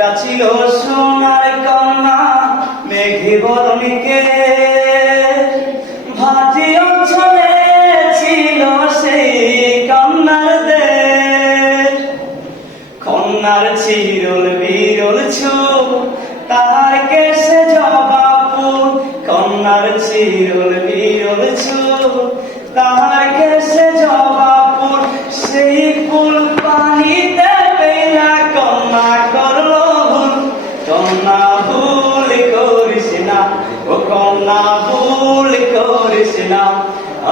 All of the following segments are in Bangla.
একটা ছিল সোনার কন্যা মেঘে বরণীকে ভাটি অঞ্চলে চিরল বিরল ছু তার কেসে জবাবু কন্যার চিরল কন্যা ভুল করিস না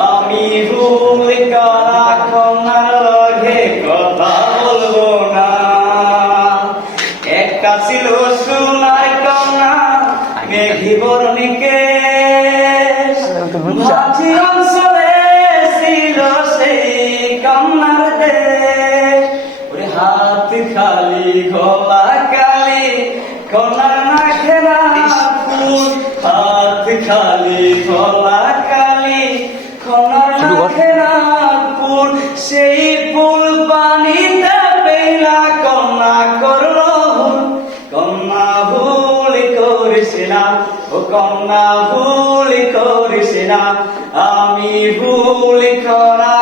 আমি ভুল করা কন্যার লগে কথা বলব না। একটা ছিল সোনার কন্যা, মেঘি বরণীকে। মাঝি অঞ্চলে সেই কন্যার ওরে হাত খালি গলা কালি কন্যার না খেলা ফুল হাত খালি গলা কালি কন্যার না খেলা ফুল সেই ফুল পানিতে পেলা কন্যা করল ভুল কন্যা ভুল করিস না ও কন্যা ভুল করিস না আমি ভুল করা